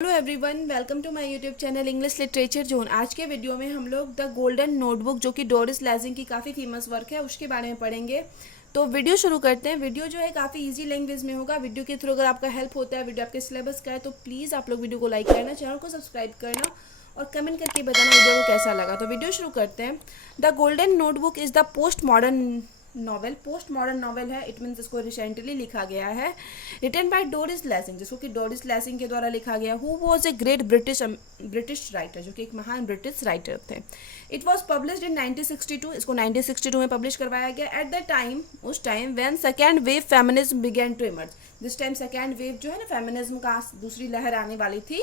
Hello everyone, welcome to my YouTube channel English literature zone. आज के video में हम लोग द गोल्डन नोटबुक जो कि डोरिस लेसिंग की काफ़ी फेमस वर्क है उसके बारे में पढ़ेंगे। तो वीडियो शुरू करते हैं। वीडियो जो है काफ़ी इजी लैंग्वेज में होगा। वीडियो के थ्रू अगर आपका हेल्प होता है, वीडियो आपके सिलेबस का है, तो प्लीज़ आप लोग वीडियो को लाइक करना, चैनल को सब्सक्राइब करना और कमेंट करके बताना वीडियो को कैसा लगा। तो वीडियो शुरू करते हैं। The golden notebook is the post modern novel. Post modern novel है, इट मीन्स इसको रिसेंटली लिखा गया है। रिटन बाय डोरिस लेसिंग, जिसको कि डोरिस लेसिंग के द्वारा लिखा गया। Who was a great British writer, जो कि एक महान ब्रिटिश राइटर थे। इट वॉज पब्लिश्ड इन 1962, इसको 1962 में पब्लिश करवाया गया। एट द टाइम, उस time when second wave feminism began to emerge, जिस टाइम सेकेंड वेव जो है ना फेमिनिज्म का दूसरी लहर आने वाली थी,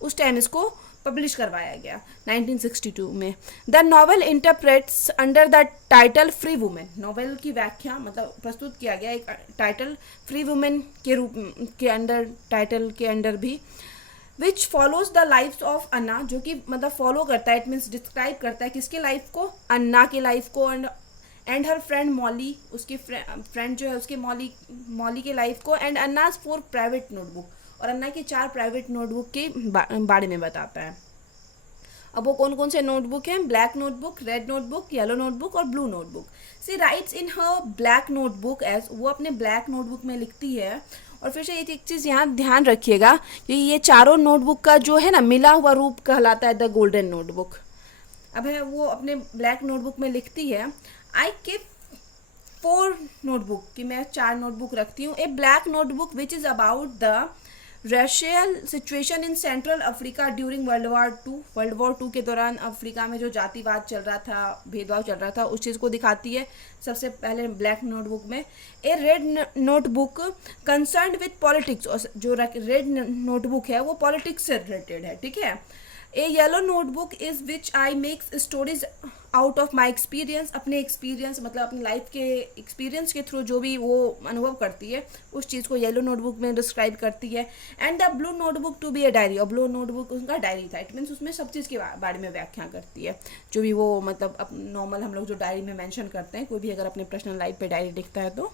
उस टाइम इसको पब्लिश करवाया गया 1962 में। The novel interprets under the title free women, novel की व्याख्या मतलब प्रस्तुत किया गया एक टाइटल फ्री वुमेन के रूप के अंडर, टाइटल के अंडर भी। Which follows the life of Anna, जो कि मतलब फॉलो करता है, इट मीन्स डिस्क्राइब करता है किसके लाइफ को, अन्ना के लाइफ को, एंड हर फ्रेंड मॉली, उसकी फ्रेंड जो है उसके मॉली के लाइफ को, एंड अन्नाज 4 प्राइवेट नोटबुक, और अन्ना की 4 प्राइवेट नोटबुक के बारे में बताता है। अब वो कौन कौन से नोटबुक हैं? Black notebook, red notebook, yellow notebook और ब्लू नोटबुक। सी राइट्स इन हर ब्लैक नोटबुक एज, वो अपने ब्लैक नोटबुक में लिखती है। और फिर से एक चीज़ यहाँ ध्यान रखिएगा कि ये चारों नोटबुक का जो है ना मिला हुआ रूप कहलाता है द गोल्डन नोटबुक। अब है वो अपने ब्लैक नोटबुक में लिखती है, आई कीप 4 नोटबुक, कि मैं 4 नोटबुक रखती हूँ। A black notebook which is about the racial situation in central Africa during World War two के दौरान अफ्रीका में जो जातिवाद चल रहा था, भेदभाव चल रहा था, उस चीज़ को दिखाती है सबसे पहले ब्लैक नोटबुक में। A red notebook concern with politics, और जो रेड नोटबुक है वो पॉलिटिक्स से रिलेटेड है, ठीक है। A yellow notebook is which I makes stories out of my experience, अपने एक्सपीरियंस मतलब अपनी लाइफ के एक्सपीरियंस के थ्रू जो भी वो अनुभव करती है उस चीज़ को येलो नोटबुक में डिस्क्राइब करती है। And the blue notebook to be a diary, और ब्लू नोटबुक उनका डायरी था, इट मीन्स उसमें सब चीज़ के बारे में व्याख्या करती है, जो भी वो मतलब अब नॉर्मल हम लोग जो डायरी में मेंशन करते हैं, कोई भी अगर अपने पर्सनल लाइफ पे डायरी लिखता है तो।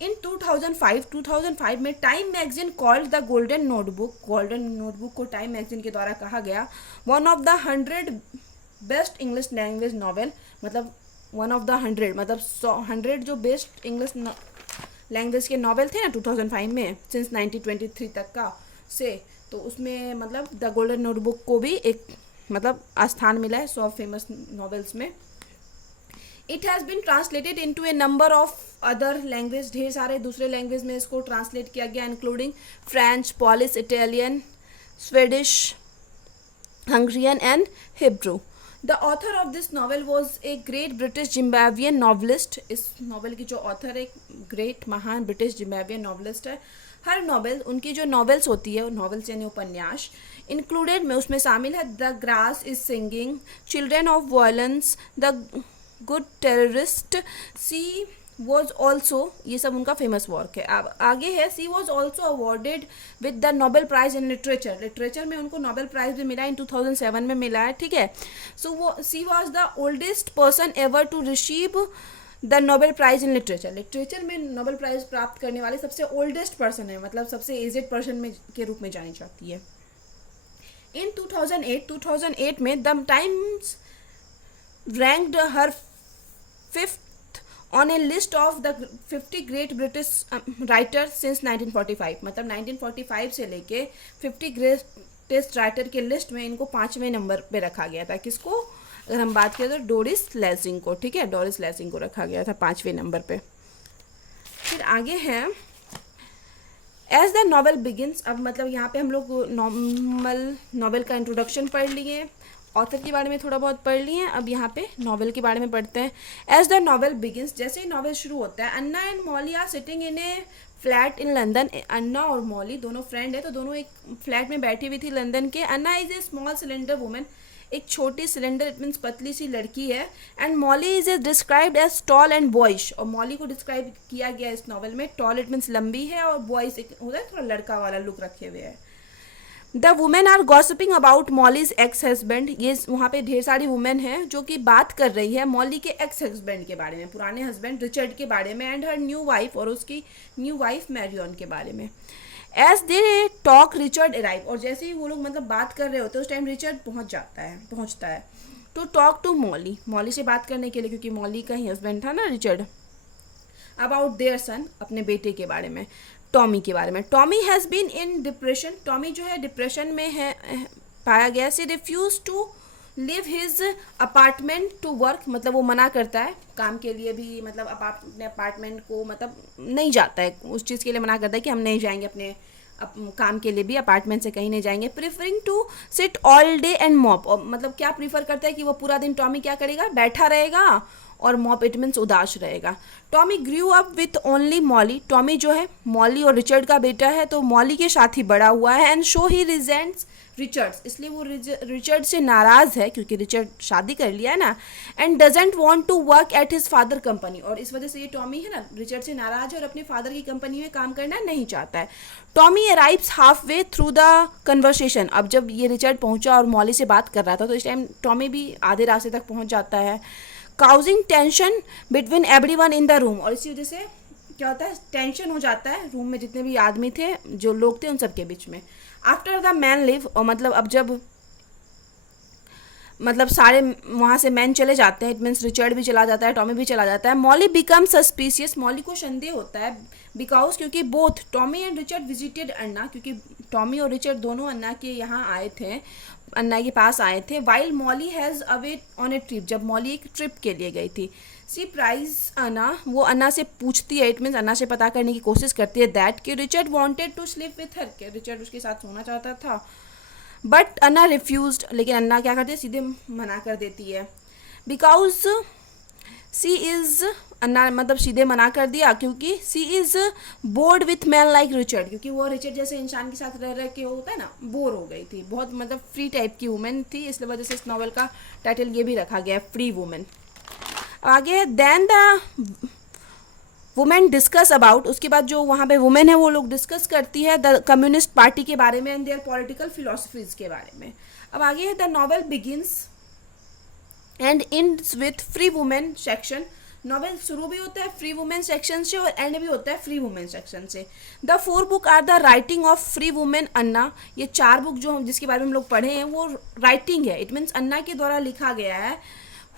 इन 2005 में time magazine called the golden notebook को टाइम मैगजीन के द्वारा कहा गया one of the 100 best English language novel, मतलब वन ऑफ द 100 मतलब 100 जो बेस्ट इंग्लिश लैंग्वेज के नॉवेल थे ना 2005 में, सिंस 1923 तक का से, तो उसमें मतलब द गोल्डन नोटबुक को भी एक मतलब स्थान मिला है 100 फेमस नॉवेल्स में। It has been translated into a number of other language, ढेर सारे दूसरे लैंग्वेज में इसको ट्रांसलेट किया गया, including French, Polish, Italian, Swedish, Hungarian and Hebrew. The author of this novel was a great British Zimbabwean novelist, इस novel की जो ऑथर एक ग्रेट महान ब्रिटिश जिम्बाब्वियन नॉवलिस्ट है। हर नॉवल, उनकी जो नॉवेल्स होती है, नॉवेल्स यानी उपन्यास, इंक्लूडेड में उसमें शामिल है the grass is singing, children of violence, the good terrorist, she was also, ये सब उनका फेमस वर्क है। अब आगे है, she was also awarded with the Nobel Prize in literature में उनको नोबेल प्राइज भी मिला, इन 2007 में मिला है, ठीक है। सो वो she was the oldest person ever to receive the Nobel Prize in literature में नोबेल प्राइज प्राप्त करने वाले सबसे ओल्डेस्ट पर्सन है, मतलब सबसे एजेड पर्सन में के रूप में जानी जाती है। इन 2008 में the times ranked her 5th on a list of the 50 great British writers since 1945, मतलब 1945 से लेके 50 ग्रेटेस्ट राइटर के लिस्ट में इनको 5वें नंबर पे रखा गया था। किसको अगर हम बात करें तो डोरिस लेसिंग को, ठीक है, डोरिस लेसिंग को रखा गया था 5वें नंबर पे। फिर आगे है एज द नॉवल बिगिंस, अब मतलब यहाँ पे हम लोग नॉवल का इंट्रोडक्शन पढ़ लिए, ऑथर के बारे में थोड़ा बहुत पढ़ लिए, अब यहाँ पे नॉवेल के बारे में पढ़ते हैं। एज द नॉवेल बिगिंस, जैसे ही नॉवेल शुरू होता है, Anna and Molly are sitting in a flat in London. Anna और मॉली दोनों फ्रेंड है, तो दोनों एक फ्लैट में बैठी हुई थी लंदन के। Anna is a small slender women, एक छोटी सिलेंडर इट मीन्स पतली सी लड़की है। And Molly is described as tall and boyish, और मॉली को डिस्क्राइब किया गया इस नॉवल में, टॉल इट मीन्स लंबी है, और बॉयज एक होता है थोड़ा लड़का वाला लुक रखे हुए है। The women are gossiping about Molly's ex husband, ये वहाँ पे ढेर सारी वुमेन हैं जो कि बात कर रही है मॉली के एक्स हस्बैंड के बारे में, पुराने हस्बैंड रिचर्ड के बारे में, एंड हर न्यू वाइफ, और उसकी न्यू वाइफ मैरियन के बारे में। As they talk Richard arrive, और जैसे ही वो लोग मतलब बात कर रहे होते हैं उस टाइम रिचर्ड पहुंचता है to talk to Molly, Molly से बात करने के लिए, क्योंकि मॉली का ही हस्बैंड था ना रिचर्ड, अबाउट देयर सन, अपने बेटे के बारे में, टॉमी के बारे में. Tommy has been in depression, Tommy जो है डिप्रेशन में है पाया गया. She refuse to leave his apartment to work, मतलब वो मना करता है काम के लिए भी, मतलब अपने अपार्टमेंट को मतलब नहीं जाता है, उस चीज़ के लिए मना करता है कि हम नहीं जाएंगे अपने काम के लिए भी अपार्टमेंट से कहीं नहीं जाएंगे. Preferring to sit all day and mop, और मतलब क्या प्रीफर करता है कि वो पूरा दिन टॉमी क्या करेगा, बैठा रहेगा, और मॉप इट मीन्स उदास रहेगा. Tommy grew up with only Molly, Tommy जो है मॉली और रिचर्ड का बेटा है, तो मॉली के साथ ही बड़ा हुआ है. एंड शो ही रिजेंट्स रिचर्ड्स, इसलिए वो रिचर्ड से नाराज़ है क्योंकि रिचर्ड शादी कर लिया है ना. And doesn't want to work at his father company, और इस वजह से ये टॉमी है ना रिचर्ड से नाराज़ है और अपने फादर की कंपनी में काम करना नहीं चाहता है. Tommy arrives half way through the conversation, अब जब ये रिचर्ड पहुंचा और मॉली से बात कर रहा था तो इस टाइम टॉमी भी आधे रास्ते तक पहुंच जाता है. Causing tension between everyone in the room, और इसी वजह से क्या होता है, टेंशन हो जाता है रूम में जितने भी आदमी थे, जो लोग थे, उन सब के बीच में. आफ्टर द मैन लिव, और मतलब अब जब मतलब सारे वहाँ से मैन चले जाते हैं, इट मीन्स रिचर्ड भी चला जाता है, टॉमी भी चला जाता है. मॉली बिकम सस्पिशियस, मॉली को संदेह होता है, बिकॉज क्योंकि both Tommy and Richard visited Anna, क्योंकि टॉमी और रिचर्ड दोनों अन्ना के यहाँ आए थे, अन्ना के पास आए थे. While Molly has away on A trip, जब मॉली एक ट्रिप के लिए गई थी. सी प्राइज अन्ना, वो अन्ना से पूछती है, इट मीन्स अन्ना से पता करने की कोशिश करती है दैट कि Richard wanted to sleep with her, के रिचर्ड उसके साथ सोना चाहता था. बट अन्ना रिफ्यूज्ड, लेकिन अन्ना क्या करती है, सीधे मना कर देती है. बिकॉज सी इज़, अन्ना मतलब सीधे मना कर दिया क्योंकि she is bored with man like Richard, क्योंकि वो रिचर्ड जैसे इंसान के साथ रह के होता है ना, बोर हो गई थी, बहुत मतलब फ्री टाइप की वुमेन थी, इसलिए वजह से इस नॉवल का टाइटल ये भी रखा गया है, फ्री वुमेन. आगे है then the women discuss about, उसके बाद जो वहाँ पे वुमेन है वो लोग डिस्कस करती है द कम्युनिस्ट पार्टी के बारे में एंड देयर पॉलिटिकल फिलोसफीज के बारे में. अब आगे है the novel begins and ends with free women section, novel शुरू भी होता है फ्री वुमेन सेक्शन से और एंड भी होता है फ्री वुमेन सेक्शन से. The 4 book are the writing of free women Anna, ये 4 बुक जो जिसके बारे में हम लोग पढ़े हैं वो राइटिंग है, इट मीन्स अन्ना के द्वारा लिखा गया है.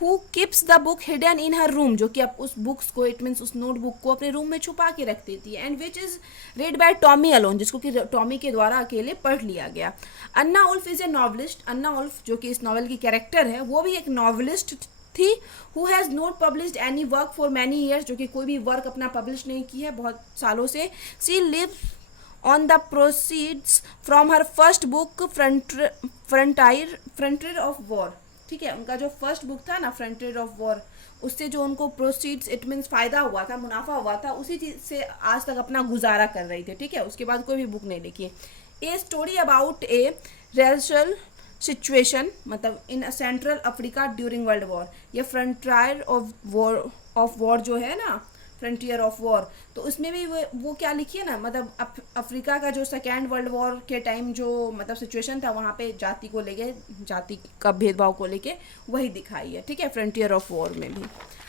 Who keeps the book hidden in her room, जो कि अब उस बुक्स को, इट मीन्स उस नोटबुक को अपने रूम में छुपा के रख देती है. And which is read by Tommy alone, जिसको कि टॉमी के द्वारा अकेले पढ़ लिया गया. Anna Wulf is a novelist, Anna Wulf जो कि इस नॉवल की कैरेक्टर है वो भी एक नॉवलिस्ट थी. Who has not published any work for many years, जो कि कोई भी वर्क अपना पब्लिश नहीं की है बहुत सालों से. सी live on the proceeds from her first book frontier of war, ठीक है, उनका जो फर्स्ट बुक था ना फ्रंटियर ऑफ वॉर, उससे जो उनको प्रोसीड्स इट मीन्स फ़ायदा हुआ था, मुनाफा हुआ था, उसी चीज़ से आज तक अपना गुजारा कर रही थी. ठीक है, उसके बाद कोई भी बुक नहीं लिखी. A story about a racial situation, मतलब in central Africa during World War, ये फ्रंटियर ऑफ वॉर जो है ना, फ्रंटियर ऑफ वॉर, तो उसमें भी वो क्या लिखी है ना, मतलब अफ्रीका का जो सेकेंड वर्ल्ड वॉर के टाइम जो मतलब सिचुएशन था वहाँ पे जाति को लेके, जाति का भेदभाव को लेके वही दिखाई है. ठीक है, फ्रंटियर ऑफ वॉर में भी.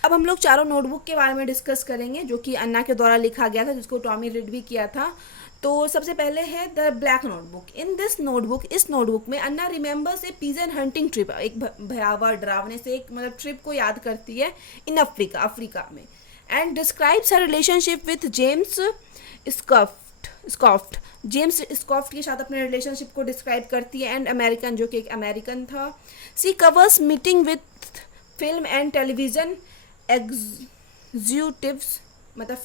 अब हम लोग चारों नोटबुक के बारे में डिस्कस करेंगे जो कि अन्ना के द्वारा लिखा गया था, जिसको टॉमी रीड भी किया था. तो सबसे पहले है the black notebook. In this notebook, इस नोटबुक में अन्ना रिमेंबर्स ए पिजन हंटिंग ट्रिप, एक भयावह डरावने से एक मतलब ट्रिप को याद करती है इन अफ्रीका में. And describes her relationship with James स्कॉफ्ट, James स्कॉफ्ट के साथ अपने रिलेशनशिप को डिस्क्राइब करती है. एंड अमेरिकन, जो कि एक अमेरिकन था. She covers meeting with film and television executives, मतलब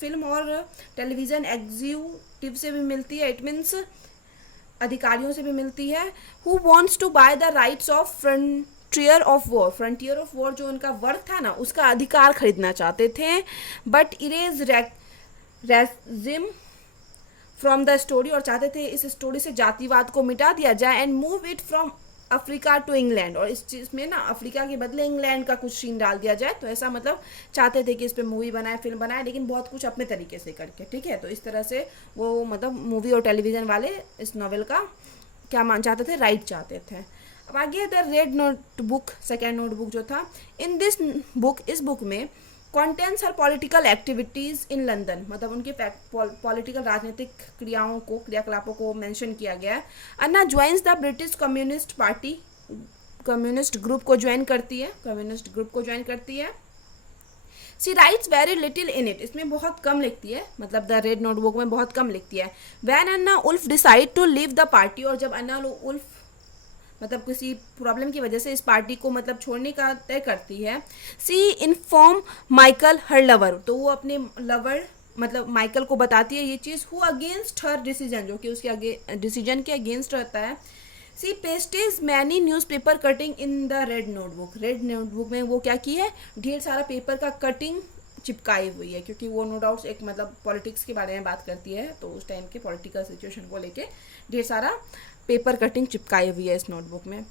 फिल्म और टेलीविज़न एग्जीक्यूटिव से भी मिलती है, इट मीन्स अधिकारियों से भी मिलती है. Who wants to buy the rights of frontier of war जो उनका वर्क था ना, उसका अधिकार खरीदना चाहते थे. But erase regime from the story, और चाहते थे इस स्टोरी से जातिवाद को मिटा दिया जाए. And move it from Africa to England, और इस चीज़ में ना अफ्रीका के बदले इंग्लैंड का कुछ सीन डाल दिया जाए. तो ऐसा मतलब चाहते थे कि इस पर मूवी बनाए, फिल्म बनाए, लेकिन बहुत कुछ अपने तरीके से करके. ठीक है, तो इस तरह से वो मतलब मूवी और टेलीविज़न वाले इस नॉवेल का क्या चाहते थे, राइट चाहते थे. अब आगे है the red notebook, second notebook जो था. इन दिस बुक, इस बुक में contents her political activities in London, मतलब उनके पॉलिटिकल राजनीतिक क्रियाकलापों को मेंशन किया गया है। Anna joins the British Communist Party, communist group को ज्वाइन करती है। She writes very little in it, इसमें बहुत कम लिखती है, मतलब द रेड नोटबुक में बहुत कम लिखती है। When Anna Wulf decide to leave the party, और जब अन्ना उल्फ मतलब किसी प्रॉब्लम की वजह से इस पार्टी को मतलब छोड़ने का तय करती है। सी इन्फॉर्म माइकल हर लवर, तो वो अपने लवर मतलब माइकल को बताती है ये चीज़, हु अगेंस्ट हर डिसीजन, जो कि उसके डिसीजन के अगेंस्ट रहता है। She pastes many newspaper cutting in the red notebook में वो क्या की है, ढेर सारा पेपर का कटिंग चिपकाई हुई है, क्योंकि वो नो डाउट्स एक मतलब पॉलिटिक्स के बारे में बात करती है, तो उस टाइम के पॉलिटिकल सिचुएशन को लेके ढेर सारा पेपर कटिंग चिपकाई हुई है इस नोटबुक में।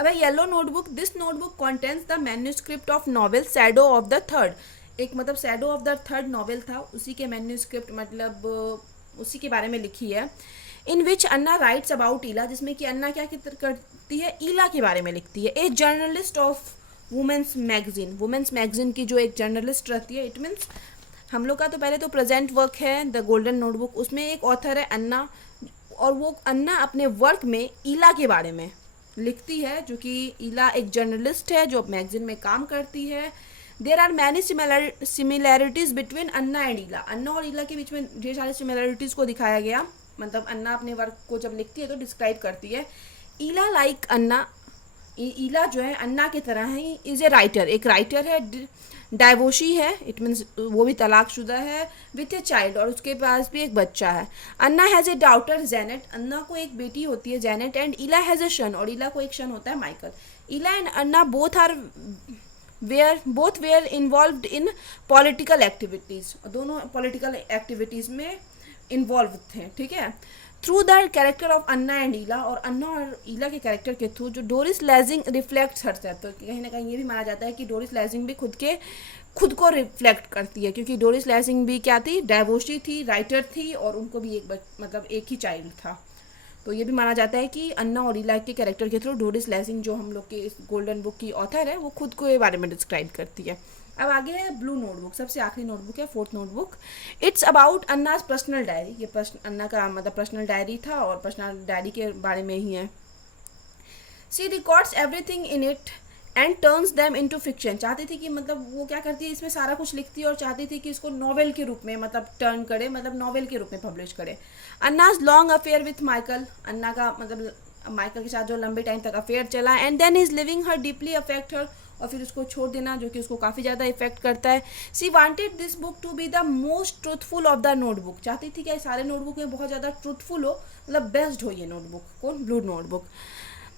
अब yellow notebook, this notebook contains the manuscript of novel shadow of the third, एक मतलब shadow of the third novel था, उसी के मैन्यूस्क्रिप्ट मतलब उसी के बारे में लिखी है। इन विच अन्ना राइट्स अबाउट ईला, जिसमें कि अन्ना क्या करती है, ईला के बारे में लिखती है। A journalist of women's magazine की जो एक जर्नलिस्ट रहती है, इट मीन्स हम लोग का तो पहले तो प्रेजेंट वर्क है द गोल्डन नोटबुक, उसमें एक ऑथर है अन्ना, और वो अन्ना अपने वर्क में ईला के बारे में लिखती है, जो कि ईला एक जर्नलिस्ट है जो मैगजीन में काम करती है। There are many similarities between Anna and Ella, Anna और ईला के बीच में ढेर सारी सिमिलैरिटीज़ को दिखाया गया, मतलब अन्ना अपने वर्क को जब लिखती है तो डिस्क्राइब करती है। ईला लाइक अन्ना, ईला जो है अन्ना की तरह है, इज़ ए राइटर, एक राइटर है, डाइवोर्सी है, इट मीन्स वो भी तलाकशुदा है, विथ ए चाइल्ड, और उसके पास भी एक बच्चा है। Anna has a daughter Janet, Anna को एक बेटी होती है Janet, and Ella has a son, और ईला को एक सन होता है Michael. Ella and Anna both were involved in political activities, दोनों पॉलिटिकल एक्टिविटीज़ में इन्वॉल्व थे, ठीक है। Through the character of Anna and Ella, और अन्ना और ईला के कैरेक्टर के थ्रू जो Doris Lessing reflects herself, तो कहीं ना कहीं ये भी माना जाता है कि डोरिस लेजिंग भी खुद को रिफ्लेक्ट करती है, क्योंकि डोरिस लेजिंग भी क्या थी, डाइवोर्सी थी, राइटर थी, और उनको भी मतलब एक ही चाइल्ड था। तो ये भी माना जाता है कि अन्ना और ईला के कैरेक्टर के थ्रू डोरिस लेजिंग जो हम लोग के इस गोल्डन बुक की ऑथर है, वो खुद को ये बारे में डिस्क्राइब करती है। अब आगे है ब्लू नोटबुक, सबसे आखिरी नोटबुक है, fourth notebook. It's about Anna's personal diary, ये अन्ना का मतलब पर्सनल डायरी था, और पर्सनल डायरी के बारे में ही है। She records everything in it and turns them into fiction, चाहती थी कि मतलब वो क्या करती है, इसमें सारा कुछ लिखती है और चाहती थी कि इसको नॉवेल के रूप में मतलब टर्न करे, मतलब नॉवेल के रूप में पब्लिश करे। अन्नाज लॉन्ग अफेयर विथ माइकल, अन्ना का मतलब माइकल के साथ जो लंबे टाइम तक अफेयर चला, and then is living her deeply affect her, और फिर उसको छोड़ देना जो कि उसको काफ़ी ज़्यादा इफेक्ट करता है। She wanted this book to be the most truthful of the notebook, चाहती थी कि सारे नोटबुक में बहुत ज़्यादा ट्रूथफुल हो, मतलब बेस्ट हो ये नोटबुक, कौन, blue notebook.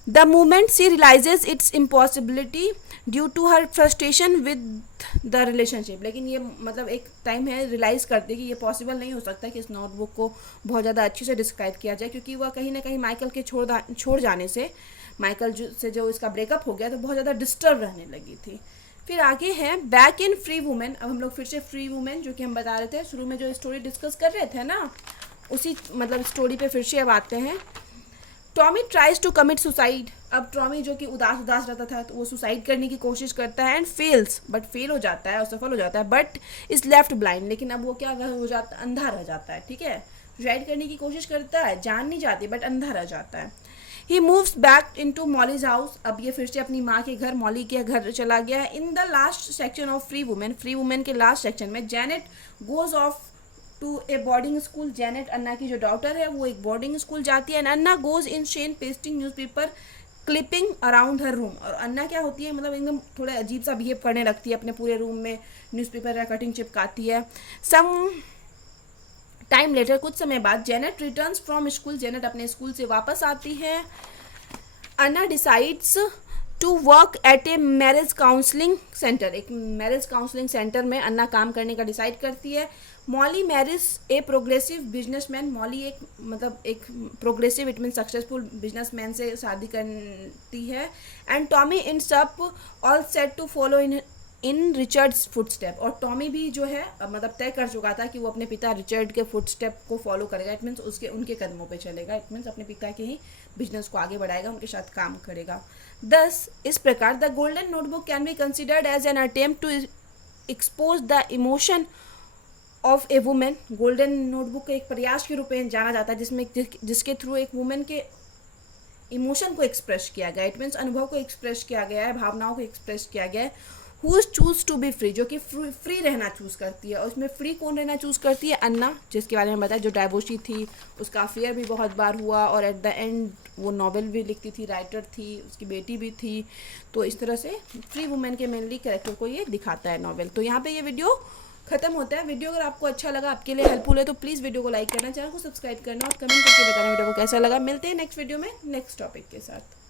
The moment she realizes its impossibility due to her frustration with the relationship, लेकिन ये मतलब एक टाइम है रियलाइज़ करती कि ये पॉसिबल नहीं हो सकता कि इस नोटबुक को बहुत ज़्यादा अच्छे से डिस्क्राइब किया जाए, क्योंकि वह कहीं ना कहीं माइकल के छोड़ जाने से, माइकल से जो इसका ब्रेकअप हो गया तो बहुत ज़्यादा डिस्टर्ब रहने लगी थी। फिर आगे है बैक इन फ्री वुमेन, अब हम लोग फिर से फ्री वुमेन जो कि हम बता रहे थे शुरू में जो स्टोरी डिस्कस कर रहे थे ना, उसी मतलब स्टोरी पे फिर से अब आते हैं। Tommy tries to commit suicide, अब टॉमी जो कि उदास रहता था तो वो सुसाइड करने की कोशिश करता है, एंड फेल्स, बट फेल हो जाता है, असफल हो जाता है, बट इज लेफ्ट ब्लाइंड, लेकिन अब वो क्या हो जाता है, अंधा रह जाता है, ठीक है। सुसाइड करने की कोशिश करता है, जान नहीं जाती बट अंधा रह जाता है। He moves back into Molly's house, अब ये फिर से अपनी माँ के घर, मॉली के घर चला गया है। In the last section of free women के लास्ट सेक्शन में Janet goes off to a boarding school, Janet Anna की जो डॉटर है वो एक बोर्डिंग स्कूल जाती है, and Anna goes in Shane pasting newspaper clipping around her room, और अन्ना क्या होती है मतलब एकदम थोड़ा अजीब सा बिहेव करने लगती है, अपने पूरे रूम में न्यूज़पेपर या कटिंग चिपकाती है। सम टाइम लेटर, कुछ समय बाद, Janet returns from school, Janet अपने स्कूल से वापस आती है। Anna decides to work at a marriage counselling centre, एक मैरिज काउंसलिंग सेंटर में अन्ना काम करने का डिसाइड करती है। Molly marriage a progressive businessman, Molly एक progressive it mean successful businessman से शादी करती है। And Tommy ends up all set to follow in Richard's footstep, और टॉमी भी जो है मतलब तय कर चुका था कि वो अपने पिता रिचर्ड के फुटस्टेप को फॉलो करेगा, इट मीन्स उनके कदमों पे चलेगा, इट मीन्स अपने पिता के ही बिजनेस को आगे बढ़ाएगा, उनके साथ काम करेगा। इस प्रकार the golden notebook can be considered as an attempt to expose the emotion of a women. Golden notebook एक प्रयास के रूप में जाना जाता है जिसमें जिसके थ्रू एक वुमेन के इमोशन को एक्सप्रेस किया गया, इट मीन्स अनुभव को एक्सप्रेस किया गया है, भावनाओं को एक्सप्रेस किया गया है। Who is choose to be free, जो कि फ्री रहना चूज करती है। और उसमें फ्री कौन रहना चूज करती है? अन्ना, जिसके बारे में बताया, जो डाइवोर्सी थी, उसका अफेयर भी बहुत बार हुआ और एट द एंड वो नॉवेल भी लिखती थी, राइटर थी, उसकी बेटी भी थी। तो इस तरह से फ्री वुमेन के मेनली कैरेक्टर को ये दिखाता है नॉवेल। तो यहाँ पे ये वीडियो खत्म होता है। वीडियो अगर आपको अच्छा लगा, आपके लिए हेल्पफुल है, तो प्लीज़ वीडियो को लाइक करना, चैनल को सब्सक्राइब करना और कमेंट करके बताना वीडियो को कैसा लगा। मिलते हैं नेक्स्ट वीडियो में नेक्स्ट टॉपिक के साथ।